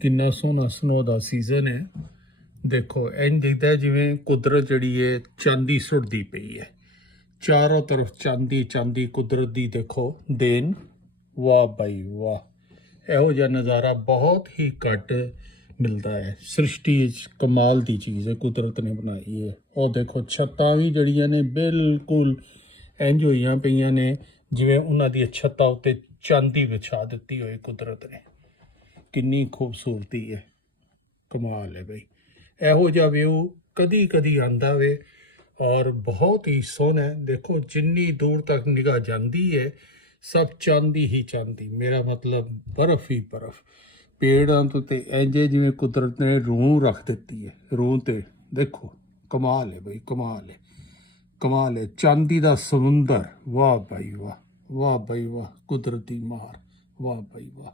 ਕਿੰਨਾ ਸੋਹਣਾ ਸਨੋ ਦਾ ਸੀਜ਼ਨ ਹੈ। ਦੇਖੋ ਇੰਝ ਦਿਖਦਾ ਜਿਵੇਂ ਕੁਦਰਤ ਜਿਹੜੀ ਹੈ ਚਾਂਦੀ ਸੁੱਟਦੀ ਪਈ ਹੈ, ਚਾਰੋਂ ਤਰਫ ਚਾਂਦੀ ਚਾਂਦੀ ਕੁਦਰਤ ਦੀ ਦੇਖੋ ਦੇਣ। ਵਾਹ ਬਾਈ ਵਾਹ, ਇਹੋ ਜਿਹਾ ਨਜ਼ਾਰਾ ਬਹੁਤ ਹੀ ਘੱਟ ਮਿਲਦਾ ਹੈ। ਸ੍ਰਿਸ਼ਟੀ 'ਚ ਕਮਾਲ ਦੀ ਚੀਜ਼ ਹੈ, ਕੁਦਰਤ ਨੇ ਬਣਾਈ ਹੈ। ਉਹ ਦੇਖੋ ਛੱਤਾਂ ਵੀ ਜਿਹੜੀਆਂ ਨੇ ਬਿਲਕੁਲ ਇੰਝ ਹੋਈਆਂ ਪਈਆਂ ਨੇ ਜਿਵੇਂ ਉਹਨਾਂ ਦੀ ਛੱਤਾਂ ਉੱਤੇ ਚਾਂਦੀ ਵਿਛਾ ਦਿੱਤੀ ਹੋਈ ਕੁਦਰਤ ਨੇ। ਕਿੰਨੀ ਖੂਬਸੂਰਤੀ ਹੈ, ਕਮਾਲ ਹੈ ਬਈ। ਇਹੋ ਜਿਹਾ ਵਿਊ ਕਦੀ ਕਦੀ ਆਉਂਦਾ ਵੇ ਔਰ ਬਹੁਤ ਹੀ ਸੋਹਣਾ ਹੈ। ਦੇਖੋ ਜਿੰਨੀ ਦੂਰ ਤੱਕ ਨਿਗਾਹ ਜਾਂਦੀ ਹੈ ਸਭ ਚਾਂਦੀ ਹੀ ਚਾਂਦੀ, ਮੇਰਾ ਮਤਲਬ ਬਰਫ਼ ਹੀ ਬਰਫ਼। ਪੇੜਾਂ ਤੋਂ ਤੇ ਇੰਜੇ ਜਿਵੇਂ ਕੁਦਰਤ ਨੇ ਰੂਹ ਰੱਖ ਦਿੱਤੀ ਹੈ, ਰੂਹ ਤੇ ਦੇਖੋ ਕਮਾਲ ਹੈ ਬਈ, ਕਮਾਲ ਹੈ, ਕਮਾਲ ਹੈ। ਚਾਂਦੀ ਦਾ ਸਮੁੰਦਰ, ਵਾਹ ਬਾਈ ਵਾਹ, ਵਾਹ ਬਾਈ ਵਾਹ, ਕੁਦਰਤ ਦੀ ਮਾਰ, ਵਾਹ ਬਾਈ ਵਾਹ।